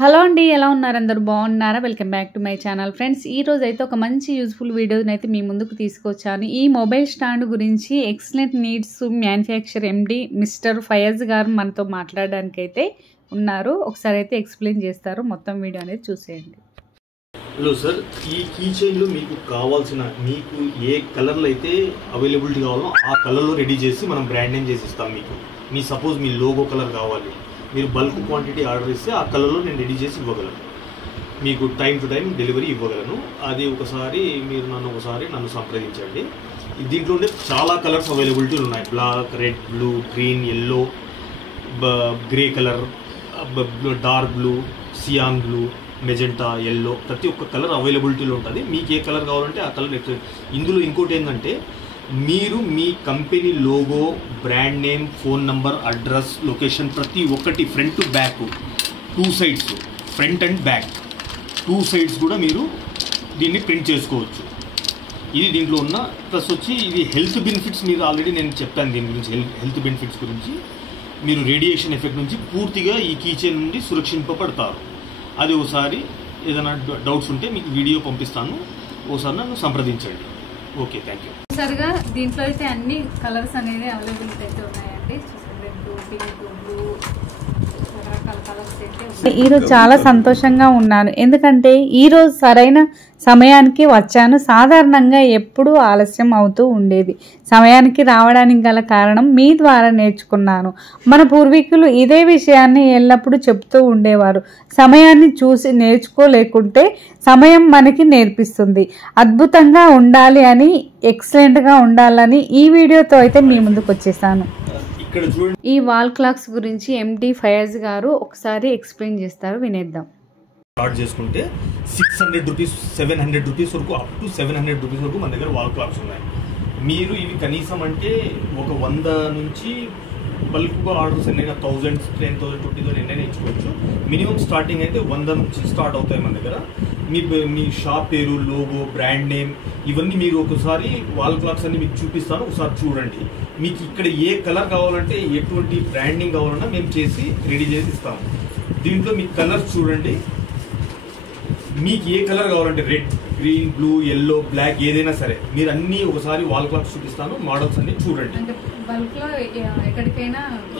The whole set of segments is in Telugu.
హలో అండి, ఎలా ఉన్నారు? అందరూ బాగున్నారా? Welcome back to my channel friends. ఈ రోజు అయితే ఒక మంచి యూజ్ఫుల్ వీడియోని అయితే మీ ముందుకు తీసుకొచ్చాను. ఈ మొబైల్ స్టాండ్ గురించి excellent needs manufacture MD mister Fayaz గారు మనతో మాట్లాడడానికి అయితే ఉన్నారు. ఒకసారి అయితే ఎక్స్ప్లెయిన్ చేస్తారు. మొత్తం వీడియో అనేది చూసేయండి. హలో సార్, ఈ కీ చైన్లో మీకు కావాల్సిన మీకు ఏ కలర్లో అయితే అవైలబిలిటీ కావాలో ఆ కలర్లో రెడీ చేసి మనం బ్రాండ్ నేమ్ చేసి ఇస్తాం. మీ సపోజ్ మీ లోగో కలర్ కావాలి, మీరు బల్క్ క్వాంటిటీ ఆర్డర్ ఇస్తే ఆ కలర్లో నేను రెడీ చేసి ఇవ్వగలను. మీకు టైం టు టైం డెలివరీ ఇవ్వగలను. అది ఒకసారి మీరు నన్ను సంప్రదించండి. దీంట్లో ఉండే చాలా కలర్స్ అవైలబిలిటీ ఉన్నాయి. Black, red, blue, green, yellow, grey colour, dark blue, cyan blue, magenta, yellow, ప్రతి ఒక్క కలర్ అవైలబిలిటీలో ఉంటుంది. మీకు ఏ కలర్ కావాలంటే ఆ కలర్. ఇందులో ఇంకోటి ఏంటంటే మీరు మీ company logo, brand name, phone number, address, location ప్రతి ఒక్కటి front to back 2 sides, front and back 2 sides కూడా మీరు దీన్ని ప్రింట్ చేసుకోవచ్చు. ఇది దీంట్లో ఉన్న ప్లస్ వచ్చి ఇది హెల్త్ బెనిఫిట్స్. మీరు ఆల్రెడీ నేను చెప్పాను దీని గురించి, హెల్త్ బెనిఫిట్స్ గురించి. మీరు రేడియేషన్ ఎఫెక్ట్ నుంచి పూర్తిగా ఈ కీచైన్ నుండి సురక్షింపబడతారు. అది ఒకసారి ఏదైనా డౌట్స్ ఉంటే మీకు వీడియో పంపిస్తాను, ఒకసారి నన్ను సంప్రదించండి. Okay, thank you. సరిగా దీంట్లో అయితే అన్ని కలర్స్ అనేది అవైలబిలిటీ అయితే ఉన్నాయండి. రెడ్, పింక్, బ్లూ, రకరకాల కలర్స్ అయితే. ఈరోజు చాలా సంతోషంగా ఉన్నాను, ఎందుకంటే ఈరోజు సరైన సమయానికి వచ్చాను. సాధారణంగా ఎప్పుడూ ఆలస్యం అవుతూ ఉండేది. సమయానికి రావడానికి గల కారణం మీ ద్వారా నేర్చుకున్నాను. మన పూర్వీకులు ఇదే విషయాన్ని ఎల్లప్పుడూ చెప్తూ ఉండేవారు. సమయాన్ని చూసి నేర్చుకోలేకుంటే సమయం మనకి నేర్పిస్తుంది. అద్భుతంగా ఉండాలి అని, ఎక్సలెంట్గా ఉండాలని ఈ వీడియోతో అయితే మీ ముందుకు వచ్చేసాను. ఈ వాల్ క్లాక్స్ గురించి ఎండి ఫయాజ్ గారు ఒకసారి ఎక్స్ప్లెయిన్ చేస్తారు, వినేద్దాం. స్టార్ట్ చేసుకుంటే 600 రూపీస్, 700 రూపీస్ వరకు, అప్ టు 700 రూపీస్ వరకు మన దగ్గర వాల్ క్లాక్స్ ఉన్నాయి. మీరు ఇవి కనీసం అంటే ఒక 100 నుంచి బల్క్గా ఆర్డర్స్ ఎన్నైనా 1000, 10,000, 20,000 ఎన్నైనా ఇచ్చుకోవచ్చు. మినిమం స్టార్టింగ్ అయితే 100 నుంచి స్టార్ట్ అవుతాయి మన దగ్గర. మీ షాప్ పేరు, లోగో, బ్రాండ్ నేమ్ ఇవన్నీ మీరు ఒకసారి వాల్ క్లాక్స్ అన్ని మీకు చూపిస్తాను, ఒకసారి చూడండి. మీకు ఇక్కడ ఏ కలర్ కావాలంటే, ఎటువంటి బ్రాండింగ్ కావాలన్నా మేము చేసి రెడీ చేసి ఇస్తాము. దీంట్లో మీ కలర్స్ చూడండి. మీకు ఏ కలర్ కావాలంటే red, green, blue, yellow, black ఏదైనా సరే మీరు అన్ని ఒకసారి వాల్ క్లాక్స్ చూపిస్తాను, మోడల్స్ అన్ని చూడండి.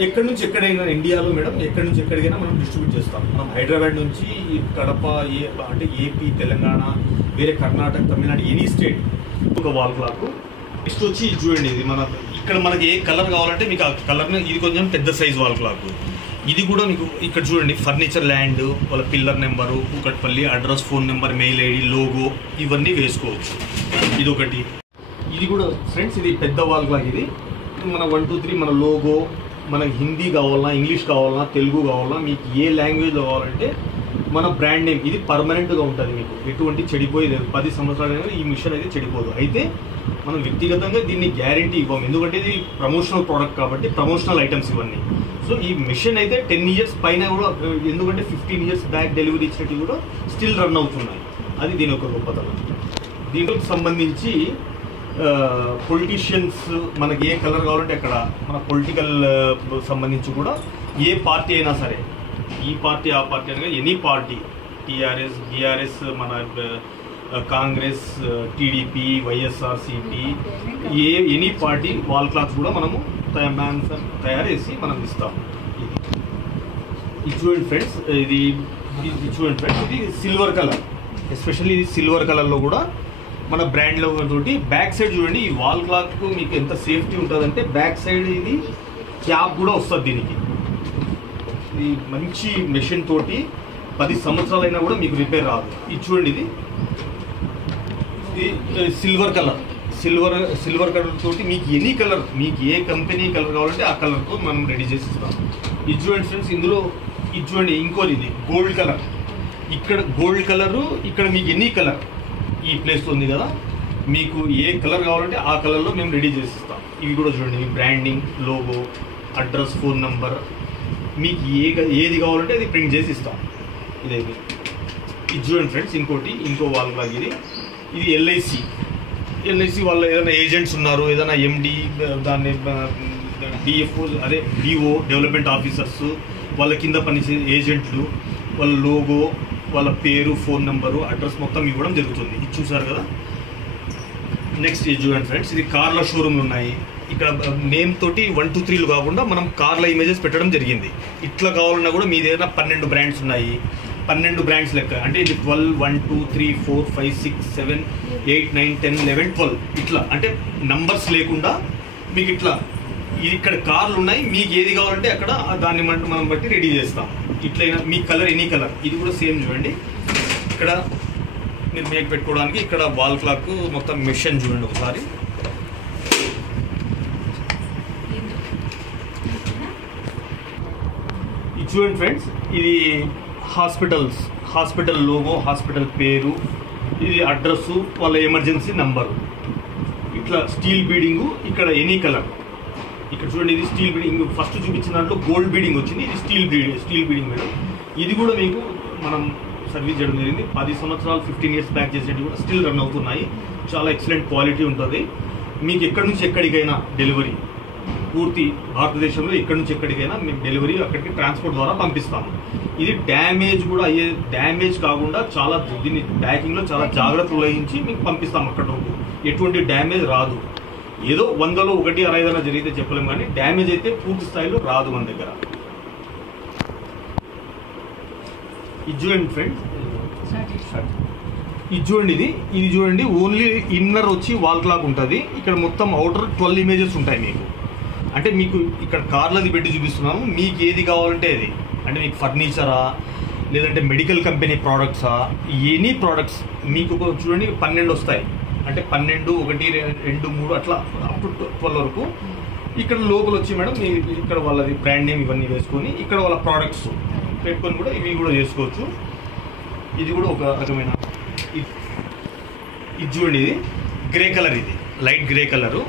ఎక్కడి నుంచి ఎక్కడైనా ఇండియాలో మేడం, ఎక్కడి నుంచి ఎక్కడికైనా మనం డిస్ట్రిబ్యూట్ చేస్తాం. మనం హైదరాబాద్ నుంచి కడప, అంటే ఏపీ, తెలంగాణ, వేరే కర్ణాటక, తమిళనాడు, ఎనీ స్టేట్ ఒక వాల్ క్లాక్. నెక్స్ట్ వచ్చి చూడండి, ఇది ఇక్కడ మనకి ఏ కలర్ కావాలంటే మీకు ఆ కలర్ని, ఇది కొంచెం పెద్ద సైజ్ వాల్ క్లాక్. ఇది కూడా మీకు ఇక్కడ చూడండి, ఫర్నిచర్ ల్యాండ్, వాళ్ళ pillar number, Kukatpally, address, phone number, mail ID, logo ఇవన్నీ వేసుకోవచ్చు. ఇది ఒకటి. ఇది కూడా ఫ్రెండ్స్, ఇది పెద్ద వాల్ క్లాక్. ఇది మన 1, 2, 3 మన లోగో, మనకి హిందీ కావాలన్నా, ఇంగ్లీష్ కావాలన్నా, తెలుగు కావాలన్నా, మీకు ఏ లాంగ్వేజ్లో కావాలంటే మన బ్రాండ్ నేమ్ ఇది పర్మనెంట్గా ఉంటుంది. మీకు ఎటువంటి చెడిపోయేది 10 సంవత్సరాలైనా ఈ మిషన్ అయితే చెడిపోదు. అయితే మనం వ్యక్తిగతంగా దీన్ని గ్యారంటీ ఇవ్వము, ఎందుకంటే ఇది ప్రమోషనల్ ప్రోడక్ట్ కాబట్టి, ప్రమోషనల్ ఐటమ్స్ ఇవన్నీ. సో ఈ మిషన్ అయితే 10 ఇయర్స్ పైన కూడా, ఎందుకంటే 15 ఇయర్స్ బ్యాక్ డెలివరీ ఇచ్చినట్టు కూడా స్టిల్ రన్ అవుతున్నాయి. అది దీని యొక్క గొప్పతనం. దీనికి సంబంధించి పొలిటీషియన్స్ మనకి ఏ కలర్ కావాలంటే అక్కడ, మన పొలిటికల్ సంబంధించి కూడా ఏ పార్టీ అయినా సరే, ఈ పార్టీ ఆ పార్టీ అనగా ఎనీ పార్టీ, టీఆర్ఎస్, బీఆర్ఎస్, మన Congress, TDP, YSRCP, any party wall clocks కూడా మనము తయారు చేసి మనం ఇస్తాము. ఇది చూడండి ఫ్రెండ్స్, ఇది చూడండి ఫ్రెండ్స్, ఇది సిల్వర్ కలర్. ఎస్పెషల్లీ ఇది సిల్వర్ కలర్లో కూడా మన బ్రాండ్ లోగో తోటి. బ్యాక్ సైడ్ చూడండి, ఈ వాల్ క్లాక్ మీకు ఎంత సేఫ్టీ ఉంటుందంటే, బ్యాక్ సైడ్ ఇది క్యాప్ కూడా వస్తుంది దీనికి. ఇది మంచి మెషిన్ తోటి 10 సంవత్సరాలైనా కూడా మీకు రిపేర్ రాదు. ఇది చూడండి, ఇది సిల్వర్ కలర్. సిల్వర్ కలర్ తోటి మీకు ఎనీ కలర్, మీకు ఏ కంపెనీ కలర్ కావాలంటే ఆ కలర్తో మనం రెడీ చేసి ఇస్తాం. ఇది చూడండి ఫ్రెండ్స్, ఇందులో ఇది చూడండి, ఇంకోది ఇది గోల్డ్ కలర్. ఇక్కడ గోల్డ్ కలరు, ఇక్కడ మీకు ఎనీ కలర్ ఈ ప్లేస్లో ఉంది కదా, మీకు ఏ కలర్ కావాలంటే ఆ కలర్లో మేము రెడీ చేసి ఇస్తాం. ఇవి కూడా చూడండి, మీ branding, logo, address, phone number, మీకు ఏది కావాలంటే అది ప్రింట్ చేసి ఇస్తాం. ఇదైతే ఇది చూడండి ఫ్రెండ్స్, ఇంకో వాల్ క్లాక్. ఇది ఎల్ఐసి వాళ్ళ ఏదైనా ఏజెంట్స్ ఉన్నారు, ఏదైనా ఎండి, దాన్ని డిఎఫ్ఓ, అదే డిఓ, డెవలప్మెంట్ ఆఫీసర్స్, వాళ్ళ కింద పనిచేసే ఏజెంట్లు, వాళ్ళ లోగో, వాళ్ళ పేరు, ఫోన్ నెంబరు, అడ్రస్ మొత్తం ఇవ్వడం జరుగుతుంది. ఇది చూసారు కదా. నెక్స్ట్ ఇది చూడండి ఫ్రెండ్స్, ఇది కార్ల షోరూమ్లు ఉన్నాయి. ఇక్కడ నేమ్ తోటి 1, 2, 3లు కాకుండా మనం కార్ల ఇమేజెస్ పెట్టడం జరిగింది. ఇట్లా కావాలన్నా కూడా మీ దగ్గర 12 బ్రాండ్స్ ఉన్నాయి. 12 బ్రాండ్స్ లెక్క అంటే ఇది 12, 1, 2, 3, 4, 5, 6, 7, 8, 9, 10, 11, 12 ఇట్లా అంటే నంబర్స్ లేకుండా మీకు ఇట్లా ఇక్కడ కార్లు ఉన్నాయి. మీకు ఏది కావాలంటే అక్కడ దాన్ని మనం బట్టి రెడీ చేస్తాం. ఇట్లయినా మీ కలర్ ఎనీ కలర్. ఇది కూడా సేమ్ చూడండి. ఇక్కడ మీరు మేక్ పెట్టుకోవడానికి ఇక్కడ వాల్ క్లాక్ మొత్తం మిషన్ చూడండి ఒకసారి. ఇది చూడండి ఫ్రెండ్స్, ఇది హాస్పిటల్ లోగో, హాస్పిటల్ పేరు, ఇది అడ్రస్, వాళ్ళ ఎమర్జెన్సీ నంబరు. ఇట్లా స్టీల్ బీడింగు, ఇక్కడ ఎనీ కలర్. ఇక్కడ చూడండి, ఇది స్టీల్ బీడింగ్. ఫస్ట్ చూపించిన దాంట్లో గోల్డ్ బీడింగ్ వచ్చింది, ఇది స్టీల్ బీడింగ్ మేడం. ఇది కూడా మీకు మనం సర్వీస్ చేయడం జరిగింది. 10 సంవత్సరాలు 15 years బ్యాక్ చేసేవి కూడా స్టిల్ రన్ అవుతున్నాయి. చాలా ఎక్సలెంట్ క్వాలిటీ ఉంటుంది. మీకు ఎక్కడి నుంచి ఎక్కడికైనా డెలివరీ, పూర్తి భారతదేశంలో ఎక్కడి నుంచి ఎక్కడికైనా మేము డెలివరీ అక్కడికి ట్రాన్స్పోర్ట్ ద్వారా పంపిస్తాము. ఇది డ్యామేజ్ కాకుండా చాలా దీన్ని ప్యాకింగ్లో చాలా జాగ్రత్తలు వహించి మీకు పంపిస్తాము. అక్కడ ఎటువంటి డ్యామేజ్ రాదు. ఏదో 100లో 1, 6 జరిగితే చెప్పలేము, కానీ డ్యామేజ్ అయితే పూర్తి స్థాయిలో రాదు మన దగ్గర. ఇది చూడండి ఫ్రెండ్స్, ఇది చూడండి, ఇది చూడండి. ఓన్లీ ఇన్నర్ వచ్చి వాల్ క్లాక్ ఉంటుంది. ఇక్కడ మొత్తం అవుటర్ 12 ఇమేజెస్ ఉంటాయి మీకు. అంటే మీకు ఇక్కడ కార్లది పెట్టి చూపిస్తున్నాము. మీకు ఏది కావాలంటే అది, అంటే మీకు ఫర్నిచరా లేదంటే మెడికల్ కంపెనీ ప్రోడక్ట్సా, ఎనీ ప్రోడక్ట్స్ మీకు చూడండి 12 వస్తాయి. అంటే 12, 1, 2, 3 అట్లా అప్ టు 12 వరకు. ఇక్కడ లోపల వచ్చి మేడం ఇక్కడ వాళ్ళది బ్రాండ్ నేమ్ ఇవన్నీ వేసుకొని ఇక్కడ వాళ్ళ ప్రోడక్ట్స్ పెట్టుకొని కూడా ఇవి కూడా చేసుకోవచ్చు. ఇది కూడా ఒక రకమైన. ఇది చూడండి, ఇది గ్రే కలర్, ఇది లైట్ గ్రే కలరు.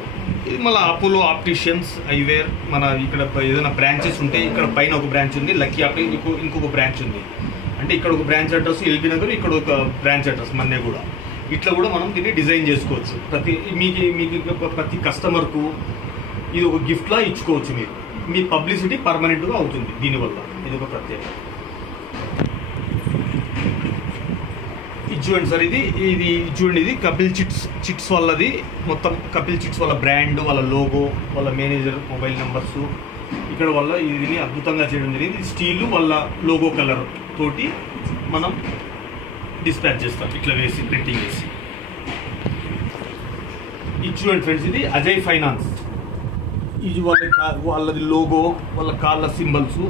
ఇది మళ్ళీ అపోలో ఆప్టిషియన్స్ ఐవేర్. మన ఇక్కడ ఏదైనా బ్రాంచెస్ ఉంటే ఇక్కడ పైన ఒక బ్రాంచ్ ఉంది, లక్కీ ఆప్టి ఇంకొక బ్రాంచ్ ఉంది. అంటే ఇక్కడ ఒక బ్రాంచ్ అడ్రస్ ఎల్బీ నగర్, ఇక్కడ ఒక బ్రాంచ్ అడ్రస్ మన్నే కూడా. ఇట్లా కూడా మనం దీన్ని డిజైన్ చేసుకోవచ్చు. మీకు ప్రతి కస్టమర్కు ఇది ఒక గిఫ్ట్లా ఇచ్చుకోవచ్చు. మీ పబ్లిసిటీ పర్మనెంట్గా అవుతుంది దీనివల్ల. ఇది ఒక ప్రత్యేకత. ఇది చూడండి సార్, ఇది చూడండి, ఇది కపిల్ చిట్స్ వాళ్ళది. మొత్తం కపిల్ చిట్స్ వాళ్ళ బ్రాండ్, వాళ్ళ లోగో, వాళ్ళ మేనేజర్ మొబైల్ నెంబర్స్ ఇక్కడ వల్ల ఇది అద్భుతంగా చేయడం జరిగింది. స్టీల్ వాళ్ళ లోగో కలర్ తోటి మనం డిస్పాచ్ చేస్తాం, ఇట్లా వేసి ప్రింటింగ్ చేసి. ఇది చూడండి ఫ్రెండ్స్, ఇది అజయ్ ఫైనాన్స్. ఇది వాళ్ళది లోగో, వాళ్ళ కార్ల సింబల్స్,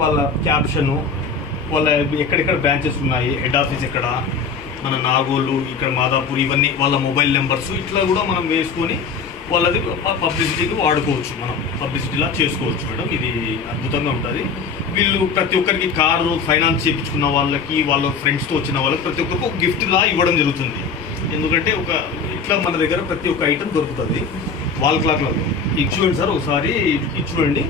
వాళ్ళ క్యాప్షను, వాళ్ళ ఎక్కడెక్కడ బ్రాంచెస్ ఉన్నాయి, హెడ్ ఆఫీస్ ఎక్కడ, మన నాగోలు, ఇక్కడ మాదాపూర్, ఇవన్నీ వాళ్ళ మొబైల్ నెంబర్స్ ఇట్లా కూడా మనం వేసుకొని వాళ్ళది పబ్లిసిటీకి వాడుకోవచ్చు. మనం పబ్లిసిటీలా చేసుకోవచ్చు మేడం. ఇది అద్భుతంగా ఉంటుంది. వీళ్ళు ప్రతి ఒక్కరికి కారు ఫైనాన్స్ చేయించుకున్న వాళ్ళకి, వాళ్ళ ఫ్రెండ్స్తో వచ్చిన వాళ్ళకి ప్రతి ఒక్కరికి ఒక గిఫ్ట్లా ఇవ్వడం జరుగుతుంది. ఎందుకంటే ఇట్లా మన దగ్గర ప్రతి ఒక్క ఐటమ్ దొరుకుతుంది వాల్ క్లాక్లలో. ఇది చూడండి సార్ ఒకసారి, ఇది చూడండి,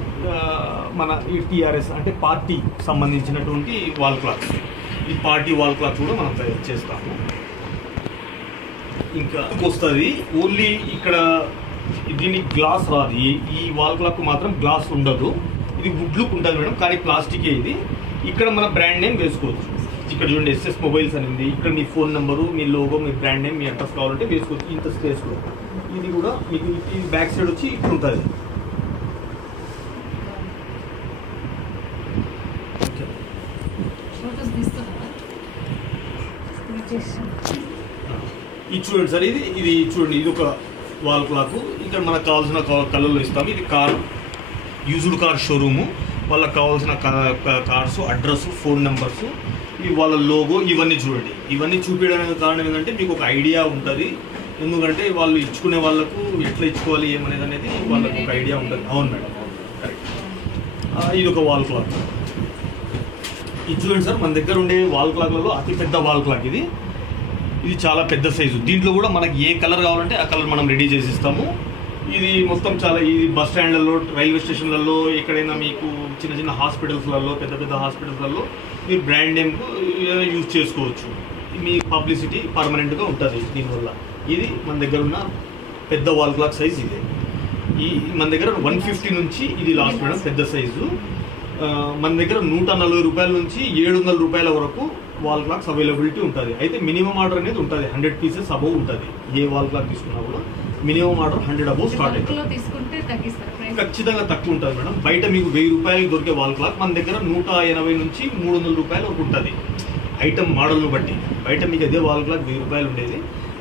మన ఈ టీఆర్ఎస్ అంటే పార్టీ సంబంధించినటువంటి వాల్ క్లాక్. ఈ పార్టీ వాల్ క్లాక్ కూడా మనం తయారు చేస్తాము. ఇంకా వస్తుంది ఓన్లీ ఇక్కడ దీనికి గ్లాస్ రాదు. ఈ వాల్ క్లాక్ మాత్రం గ్లాస్ ఉండదు. ఇది వుడ్ లుక్ ఉంటుంది మేడం, కానీ ప్లాస్టికే ఇది. ఇక్కడ మన బ్రాండ్ నేమ్ వేసుకోవచ్చు. ఇక్కడ చూడండి ఎస్ఎస్ మొబైల్స్ అనేది. ఇక్కడ మీ ఫోన్ నెంబరు, మీ లోగో, మీ బ్రాండ్ నేమ్, మీ అడ్రస్ కావాలంటే వేసుకోవచ్చు. ఇంత స్పేస్ కూడా. ఇది కూడా మీకు ఈ బ్యాక్ సైడ్ వచ్చి ఇక్కడ ఉంటుంది. ఇది చూడండి సార్, ఇది చూడండి, ఇది ఒక వాల్ క్లాక్. ఇక్కడ మనకు కావాల్సిన కలర్లో ఇస్తాము. ఇది కార్, యూజ్డ్ కార్ షోరూము. వాళ్ళకి కావాల్సిన కార్స్, అడ్రస్, ఫోన్ నెంబర్స్, ఇవి వాళ్ళ లోగో, ఇవన్నీ చూడండి. ఇవన్నీ చూపించడానికి కారణం ఏంటంటే మీకు ఒక ఐడియా ఉంటుంది. ఎందుకంటే వాళ్ళు ఇచ్చుకునే వాళ్ళకు ఎట్లా ఇచ్చుకోవాలి ఏమనేది వాళ్ళకు ఒక ఐడియా ఉంటుంది. అవును మేడం, కరెక్ట్. ఇది ఒక వాల్ క్లాక్. ఇది చూడండి సార్, మన దగ్గర ఉండే వాల్ క్లాక్లలో అతి పెద్ద వాల్ క్లాక్ ఇది. ఇది చాలా పెద్ద సైజు. దీంట్లో కూడా మనకి ఏ కలర్ కావాలంటే ఆ కలర్ మనం రెడీ చేసి ఇస్తాము. ఇది మొత్తం చాలా, ఇది బస్ స్టాండ్లలో, రైల్వే స్టేషన్లలో, ఎక్కడైనా మీకు చిన్న చిన్న హాస్పిటల్స్లలో, పెద్ద పెద్ద హాస్పిటల్స్లలో మీరు బ్రాండ్ నేమ్కు యూజ్ చేసుకోవచ్చు. మీ పబ్లిసిటీ పర్మనెంట్గా ఉంటుంది దీనివల్ల. ఇది మన దగ్గర ఉన్న పెద్ద వాల్ క్లాక్ సైజ్ ఇదే. మన దగ్గర 150 నుంచి ఇది లాస్ట్ మేడం, పెద్ద సైజు. మన దగ్గర 140 రూపాయల నుంచి 700 రూపాయల వరకు వాల్ క్లాక్స్ అవైలబిలిటీ ఉంటుంది. అయితే మినిమం ఆర్డర్ అనేది ఉంటుంది, 100 పీసెస్ అబౌవ్ ఉంటుంది. ఏ వాల్ క్లాక్ తీసుకున్నా కూడా మినిమం ఆర్డర్ 100 అబౌవ్ స్టార్ట్ అవుతుంది. ఖచ్చితంగా తక్కువ ఉంటుంది మేడం. బయట మీకు 1000 రూపాయలకి దొరికే వాల్ క్లాక్ మన దగ్గర 180 నుంచి 300 రూపాయల వరకు ఉంటుంది. ఐటమ్ మోడల్ను బట్టి బయట మీకు అదే వాల్ క్లాక్ 1000 రూపాయలు ఉండేది,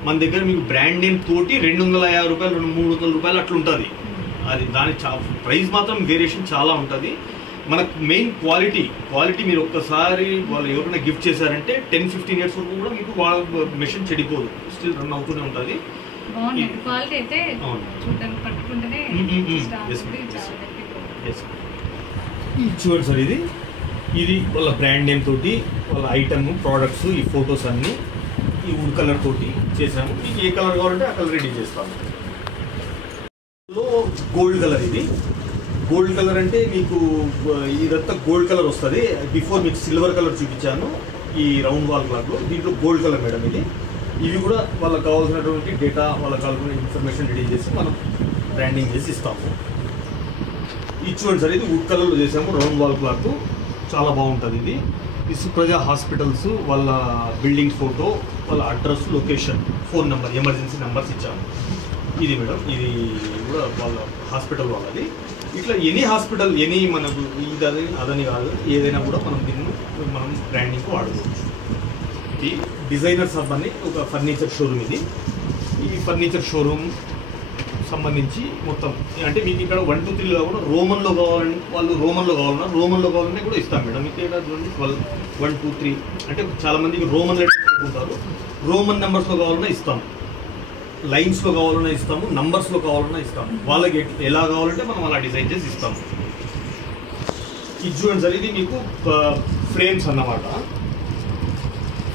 మన దగ్గర మీకు బ్రాండ్ నేమ్ తోటి 250 రూపాయలు 300 రూపాయలు అట్లా ఉంటుంది. అది దాని ప్రైస్ మాత్రం వేరియేషన్ చాలా ఉంటుంది. మనకు మెయిన్ క్వాలిటీ మీరు ఒక్కసారి వాళ్ళు ఎవరైనా గిఫ్ట్ చేశారంటే 10-15 ఇయర్స్ వరకు కూడా మీకు వాళ్ళ మెషిన్ చెడిపోదు, స్టిల్ రన్ అవుతూనే ఉంటుంది. చూడండి సార్, ఇది వాళ్ళ బ్రాండ్ నేమ్ తోటి వాళ్ళ ఐటమ్ ప్రోడక్ట్స్, ఈ ఫొటోస్ అన్నీ ఈ వుడ్ కలర్ తోటి చేసాము. మీకు ఏ కలర్ కావాలంటే ఆ కలర్ రెడీ చేస్తాము. గోల్డ్ కలర్, ఇది గోల్డ్ కలర్ అంటే మీకు ఇదంతా గోల్డ్ కలర్ వస్తుంది. బిఫోర్ మీకు సిల్వర్ కలర్ చూపించాను ఈ రౌండ్ వాల్ క్లాక్లో, దీంట్లో గోల్డ్ కలర్ మేడం ఇది. ఇవి కూడా వాళ్ళకి కావాల్సినటువంటి డేటా, వాళ్ళకి కావాల్సిన ఇన్ఫర్మేషన్ రెడీ చేసి మనం బ్రాండింగ్ చేసి ఇస్తాము. ఇది చూడండి సార్, ఇది వుడ్ కలర్లో చేసాము రౌండ్ వాల్ క్లాక్, చాలా బాగుంటుంది. ఇది సుప్రజ హాస్పిటల్స్ వాళ్ళ బిల్డింగ్ ఫోటో, వాళ్ళ address, location, phone number, emergency numbers ఇచ్చాము. ఇది మేడం, ఇది కూడా వాళ్ళ హాస్పిటల్ వాళ్ళది. ఇట్లా ఎనీ హాస్పిటల్, ఎనీ మనకు ఇది అదని కాదు, ఏదైనా కూడా మనం దీన్ని మనం బ్రాండింగ్ వాడుకోవచ్చు. ఇది డిజైనర్స్ హబ్ అని ఒక ఫర్నిచర్ షోరూమ్. ఈ ఫర్నిచర్ షోరూమ్ సంబంధించి మొత్తం అంటే మీకు ఇక్కడ 1, 2, 3 కాకుండా రోమన్లో కావాలని వాళ్ళు రోమన్లో కావాలన్నా కూడా ఇస్తాం మేడం. ఇక్కడ 1, 2, 3 అంటే చాలామందికి రోమన్ లెటర్స్ ఉంటారు, రోమన్ నెంబర్స్లో కావాలన్నా ఇస్తాం, లైన్స్లో కావాలన్నా ఇస్తాము, నంబర్స్లో కావాలన్నా ఇస్తాము. వాళ్ళకి ఎలా కావాలంటే మనం అలా డిజైన్ చేసి ఇస్తాము. ఇది చూడండి సార్, ఇది మీకు ఫ్రేమ్స్ అన్నమాట.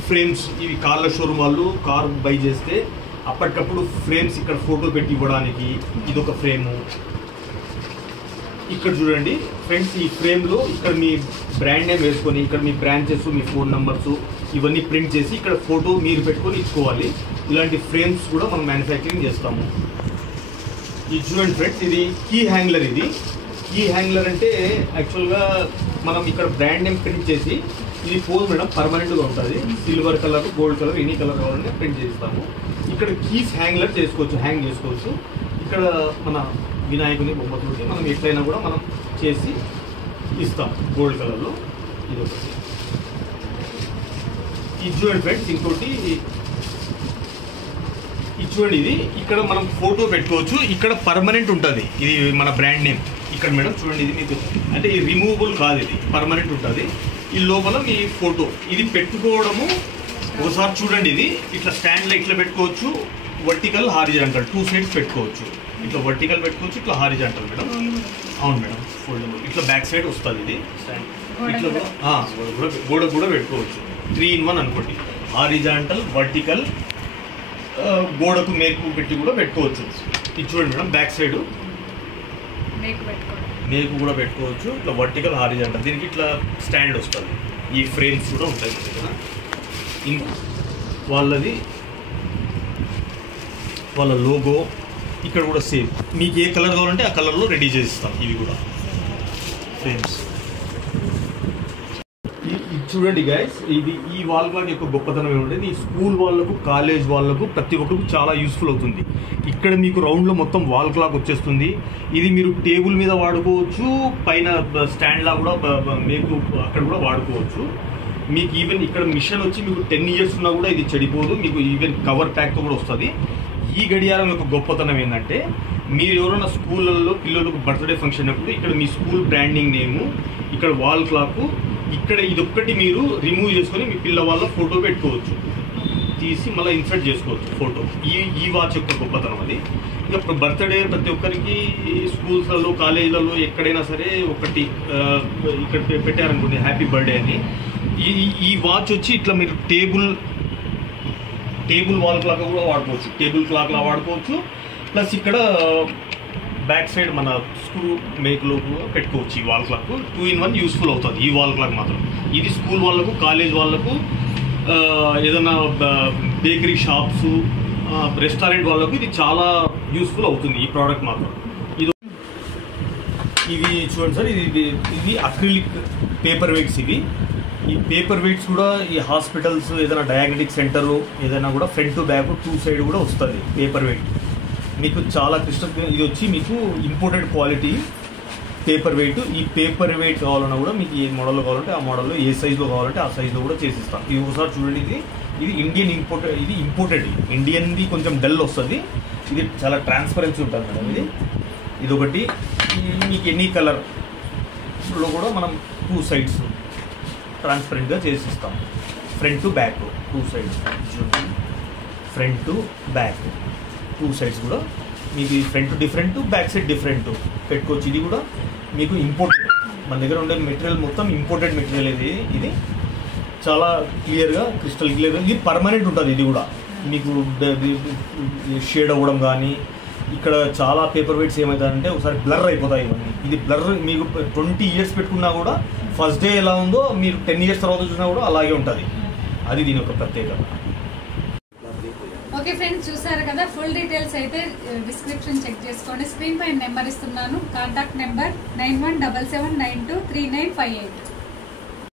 ఫ్రేమ్స్ ఇవి కార్ల షోరూమ్ వాళ్ళు కార్ బై చేస్తే అప్పటికప్పుడు ఫ్రేమ్స్ ఇక్కడ ఫోటో పెట్టి ఇవ్వడానికి ఇదొక ఫ్రేము. ఇక్కడ చూడండి ఫ్రెండ్స్, ఈ ఫ్రేమ్లో ఇక్కడ మీ బ్రాండ్ నేమ్ వేసుకొని ఇక్కడ మీ బ్రాంచెస్, మీ ఫోన్ నెంబర్స్ ఇవన్నీ ప్రింట్ చేసి ఇక్కడ ఫోటో మీరు పెట్టుకొని ఇచ్చుకోవాలి. ఇలాంటి ఫ్రేమ్స్ కూడా మనం మ్యానుఫ్యాక్చరింగ్ చేస్తాము. ఇది చూడండి ఫ్రెండ్స్, ఇది కీ హ్యాంగ్లర్. ఇది కీ హ్యాంగ్లర్ అంటే యాక్చువల్గా మనం ఇక్కడ బ్రాండ్ నేమ్ ప్రింట్ చేసి, ఇది పోదు మేడం, పర్మనెంట్గా ఉంటుంది. Silver colour, gold colour, any colour కావాలంటే ప్రింట్ చేస్తాము. ఇక్కడ కీస్ హ్యాంగ్ చేసుకోవచ్చు. ఇక్కడ మన వినాయకుని బొమ్మతోటి మనం ఎట్లయినా కూడా మనం చేసి ఇస్తాం గోల్డ్ కలర్లో. ఇది ఒకటి. ఇది చూడండి ఫ్రెండ్స్, ఇంకోటి ఇది చూడండి, ఇది ఇక్కడ మనం ఫోటో పెట్టుకోవచ్చు. ఇక్కడ పర్మనెంట్ ఉంటుంది, ఇది మన బ్రాండ్ నేమ్. ఇక్కడ మేడం చూడండి, ఇది మీకు అంటే ఇది రిమూవబుల్ కాదు, ఇది పర్మనెంట్ ఉంటుంది. ఈ లోపల మీ ఫోటో ఇది పెట్టుకోవడము. ఒకసారి చూడండి, ఇది ఇట్లా స్టాండ్లో ఇట్లా పెట్టుకోవచ్చు, వర్టికల్, హారిజాంటల్ 2 సైడ్స్ పెట్టుకోవచ్చు. ఇట్లా వర్టికల్ పెట్టుకోవచ్చు, ఇట్లా హారిజాంటల్ మేడం. అవును మేడం, ఫోల్డబుల్. ఇట్లా బ్యాక్ సైడ్ వస్తుంది ఇది స్టాండ్. ఇట్లా గోడ కూడా పెట్టుకోవచ్చు. 3 in 1 అనుకోండి, హారిజాంటల్, వర్టికల్, గోడకు మేకు పెట్టి కూడా పెట్టుకోవచ్చు. ఇది చూడండి మేడం, బ్యాక్ సైడ్ మేకు కూడా పెట్టుకోవచ్చు. ఇట్లా వర్టికల్, హారిజాంటల్, దీనికి ఇట్లా స్టాండ్ వస్తుంది. ఈ ఫ్రేమ్స్ కూడా ఉంటాయి కదా. వాళ్ళది వాళ్ళ లోగో ఇక్కడ కూడా సేమ్. మీకు ఏ కలర్ కావాలంటే ఆ కలర్లో రెడీ చేసిస్తాం. ఇవి కూడా ఫ్రేమ్స్. చూడండి గైస్, ఇది ఈ వాల్ క్లాక్ యొక్క గొప్పతనం ఏమంటే ఈ స్కూల్ వాళ్ళకు, కాలేజ్ వాళ్ళకు, ప్రతి ఒక్కరికి చాలా యూస్ఫుల్ అవుతుంది. ఇక్కడ మీకు రౌండ్లో మొత్తం వాల్ క్లాక్ వచ్చేస్తుంది. ఇది మీరు టేబుల్ మీద వాడుకోవచ్చు, పైన స్టాండ్లా కూడా మీకు అక్కడ కూడా వాడుకోవచ్చు. మీకు ఈవెన్ ఇక్కడ మిషన్ వచ్చి మీకు 10 years ఉన్నా కూడా ఇది చెడిపోదు. మీకు ఈవెన్ కవర్ ప్యాక్తో కూడా వస్తుంది. ఈ గడియారం యొక్క గొప్పతనం ఏంటంటే మీరు ఎవరైనా స్కూళ్ళల్లో పిల్లలకు బర్త్డే ఫంక్షన్ అప్పుడు ఇక్కడ మీ స్కూల్ బ్రాండింగ్ నేము, ఇక్కడ వాల్ క్లాక్, ఇక్కడ ఇదొక్కటి మీరు రిమూవ్ చేసుకొని మీ పిల్ల వాళ్ళ ఫోటో పెట్టుకోవచ్చు, తీసి మళ్ళీ ఇన్సర్ట్ చేసుకోవచ్చు ఫోటో. ఈ వాచ్ యొక్క గొప్పతనం అది. ఇక బర్త్డే ప్రతి ఒక్కరికి స్కూల్స్లలో, కాలేజీలలో ఎక్కడైనా సరే ఒకటి ఇక్కడ పెట్టారనుకోండి హ్యాపీ బర్త్డే అని. ఈ వాచ్ వచ్చి ఇట్లా మీరు టేబుల్ వాల్ క్లాక్ కూడా వాడుకోవచ్చు, టేబుల్ క్లాక్ లా వాడుకోవచ్చు. ప్లస్ ఇక్కడ బ్యాక్ సైడ్ మన స్క్రూ మేకులో పెట్టుకోవచ్చు. ఈ వాల్ క్లాక్ 2 in 1 యూస్ఫుల్ అవుతుంది. ఈ వాల్ క్లాక్ మాత్రం ఇది స్కూల్ వాళ్ళకు, కాలేజ్ వాళ్ళకు, ఏదైనా బేకరీ షాప్స్, రెస్టారెంట్ వాళ్ళకు ఇది చాలా యూస్ఫుల్ అవుతుంది. ఈ ప్రోడక్ట్ మాత్రం ఇవి చూడండి సార్, ఇది అక్రిలిక్ పేపర్ వెయిట్స్. ఈ పేపర్ వెయిట్స్ కూడా ఈ హాస్పిటల్స్ ఏదైనా డయాగ్నోస్టిక్ సెంటర్ ఏదైనా కూడా ఫ్రంట్ టు బ్యాక్ 2 సైడ్ కూడా వస్తుంది పేపర్ వెయిట్. మీకు చాలా ఇది వచ్చి మీకు ఇంపోర్టెడ్ క్వాలిటీ పేపర్ వెయిట్. ఈ పేపర్ వెయిట్ కావాలన్నా కూడా మీకు ఏ మోడల్లో కావాలంటే ఆ మోడల్లో, ఏ సైజులో కావాలంటే ఆ సైజులో కూడా చేసిస్తాం. ఇది ఒకసారి చూడండి, ఇది ఇండియన్ ఇంపోర్టెడ్. ఇండియన్ది కొంచెం డల్ వస్తుంది, ఇది చాలా ట్రాన్స్పరెన్సీ ఉంటుంది మేడం. ఇది ఒకటి. మీకు ఎనీ కలర్లో కూడా మనం 2 సైడ్స్ ట్రాన్స్పరెంట్గా చేసిస్తాం. ఫ్రంట్ టు బ్యాక్ 2 సైడ్స్ చూడండి, ఫ్రంట్ టు బ్యాక్ 2 సైడ్స్ కూడా మీకు front different, back side different పెట్టుకోవచ్చు. ఇది కూడా మీకు ఇంపోర్టెడ్, మన దగ్గర ఉండే మెటీరియల్ మొత్తం ఇంపోర్టెడ్ మెటీరియల్. ఇది చాలా క్లియర్గా, క్రిస్టల్ క్లియర్గా, ఇది పర్మనెంట్ ఉంటుంది. ఇది కూడా మీకు షేడ్ అవ్వడం కానీ, ఇక్కడ చాలా పేపర్ వెయిట్స్ ఏమవుతాయంటే ఒకసారి బ్లర్ అయిపోతాయి ఇవన్నీ. ఇది బ్లర్ మీకు 20 ఇయర్స్ పెట్టుకున్నా కూడా ఫస్ట్ డే ఎలా ఉందో మీరు 10 ఇయర్స్ తర్వాత చూసినా కూడా అలాగే ఉంటుంది. అది దీని యొక్క ప్రత్యేకత. ఓకే ఫ్రెండ్స్, చూసారు కదా. ఫుల్ డీటెయిల్స్ అయితే డిస్క్రిప్షన్ చెక్ చేసుకోండి. స్క్రీన్ పైన నెంబర్ ఇస్తున్నాను, కాంటాక్ట్ నెంబర్ 9177923958.